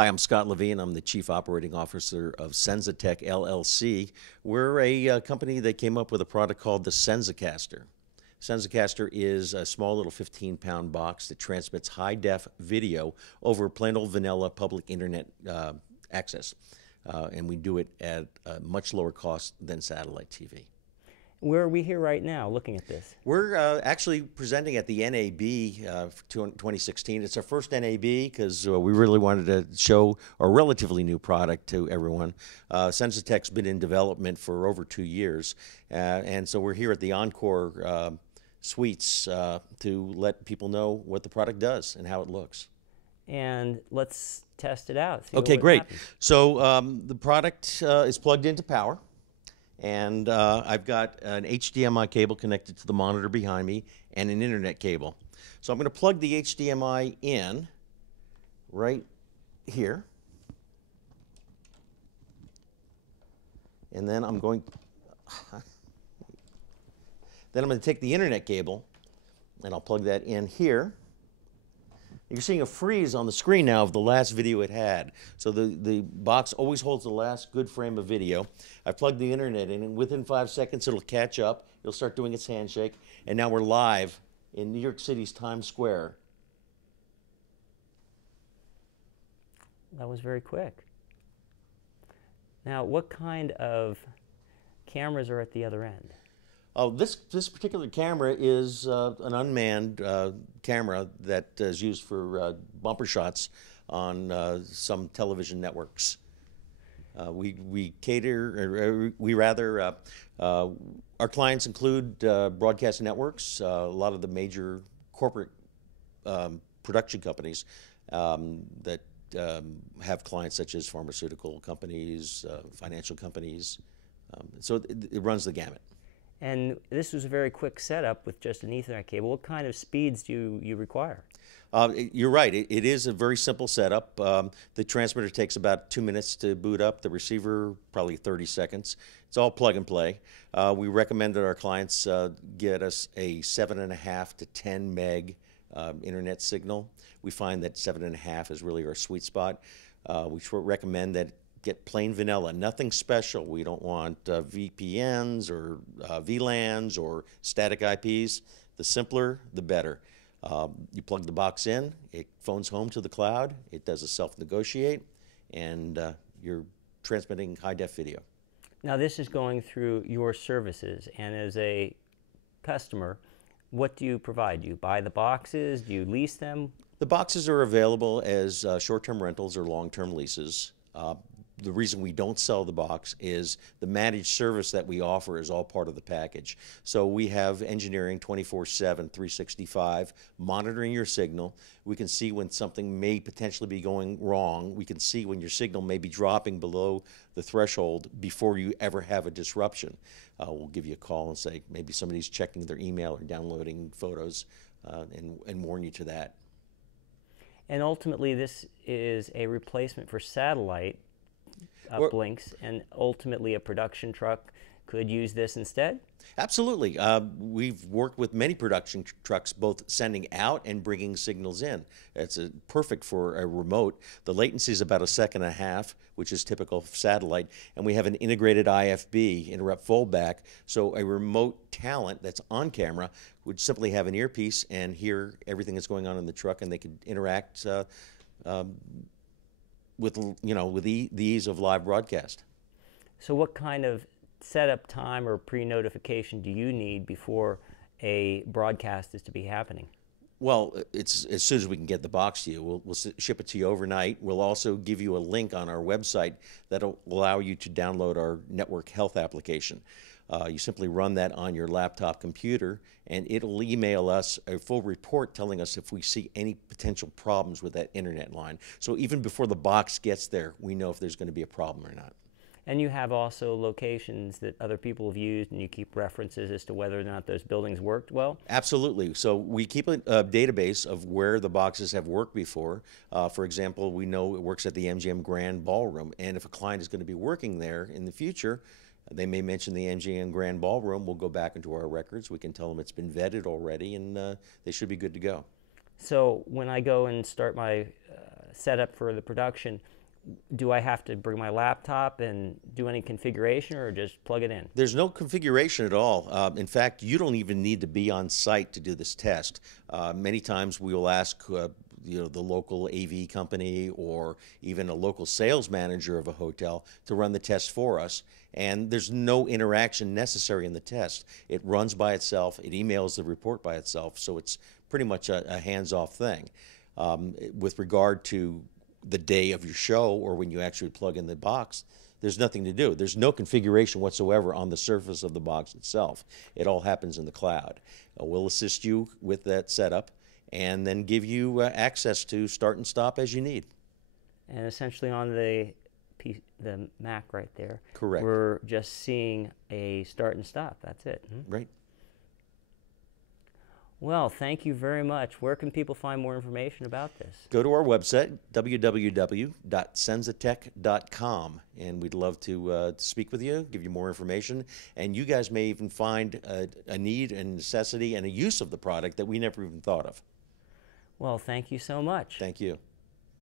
Hi, I'm Scott Levine. I'm the Chief Operating Officer of Senza Tech LLC. We're a company that came up with a product called the SenzaCaster. SenzaCaster is a small little 15-pound box that transmits high-def video over plain old vanilla public internet access. And we do it at a much lower cost than satellite TV. Where are we here right now looking at this? We're actually presenting at the NAB 2016. It's our first NAB because we really wanted to show a relatively new product to everyone. Senza Tech's been in development for over 2 years, and so we're here at the Encore Suites to let people know what the product does and how it looks. And let's test it out. Okay, great. So the product is plugged into power. And I've got an HDMI cable connected to the monitor behind me and an internet cable. So I'm going to plug the HDMI in right here. And then I'm going to take the internet cable and I'll plug that in here. You're seeing a freeze on the screen now of the last video it had. So the box always holds the last good frame of video. I plugged the internet in, and within 5 seconds it'll catch up. It'll start doing its handshake. And now we're live in New York City's Times Square. That was very quick. Now, what kind of cameras are at the other end? Oh, this particular camera is an unmanned camera that is used for bumper shots on some television networks. We cater, our clients include broadcast networks, a lot of the major corporate production companies that have clients such as pharmaceutical companies, financial companies. So it runs the gamut. And this was a very quick setup with just an Ethernet cable. What kind of speeds do you require? You're right. It is a very simple setup. The transmitter takes about 2 minutes to boot up. The receiver, probably 30 seconds. It's all plug and play. We recommend that our clients get us a 7.5 to 10 meg internet signal. We find that 7.5 is really our sweet spot. We recommend that get plain vanilla, nothing special. We don't want VPNs or VLANs or static IPs. The simpler, the better. You plug the box in, it phones home to the cloud, it does a self-negotiate, and you're transmitting high-def video. Now this is going through your services, and as a customer, what do you provide? Do you buy the boxes? Do you lease them? The boxes are available as short-term rentals or long-term leases. The reason we don't sell the box is the managed service that we offer is all part of the package. So we have engineering 24/7, 365, monitoring your signal. We can see when something may potentially be going wrong. We can see when your signal may be dropping below the threshold before you ever have a disruption. We'll give you a call and say maybe somebody's checking their email or downloading photos and warn you to that. And ultimately this is a replacement for satellite uplinks, and ultimately a production truck could use this instead? Absolutely. We've worked with many production trucks, both sending out and bringing signals in. It's perfect for a remote. The latency is about 1.5 seconds, which is typical of satellite, and we have an integrated IFB, interrupt foldback, so a remote talent that's on camera would simply have an earpiece and hear everything that's going on in the truck, and they could interact with the ease of live broadcast. So what kind of setup time or pre-notification do you need before a broadcast is to be happening? Well, it's as soon as we can get the box to you. We'll ship it to you overnight. We'll also give you a link on our website that'll allow you to download our network health application. You simply run that on your laptop computer, and it'll email us a full report telling us if we see any potential problems with that internet line. So even before the box gets there, we know if there's going to be a problem or not. And you have also locations that other people have used, and you keep references as to whether or not those buildings worked well? Absolutely. So we keep a database of where the boxes have worked before. For example, we know it works at the MGM Grand Ballroom, and if a client is going to be working there in the future, they may mention the MGM Grand Ballroom. We'll go back into our records. We can tell them it's been vetted already, and they should be good to go. So when I go and start my setup for the production, do I have to bring my laptop and do any configuration, or just plug it in? There's no configuration at all. In fact, you don't even need to be on site to do this test. Many times we will ask the local AV company or even a local sales manager of a hotel to run the test for us. And there's no interaction necessary in the test. It runs by itself. It emails the report by itself. So it's pretty much a hands-off thing. With regard to the day of your show or when you actually plug in the box, there's nothing to do. There's no configuration whatsoever on the surface of the box itself. It all happens in the cloud. We'll assist you with that setup and then give you access to start and stop as you need. And essentially on the Mac right there, correct, we're just seeing a start and stop. That's it. Right. Well, thank you very much. Where can people find more information about this? Go to our website, www.senzatech.com, and we'd love to speak with you, give you more information, and you guys may even find a need and necessity and a use of the product that we never even thought of. Well, thank you so much. Thank you.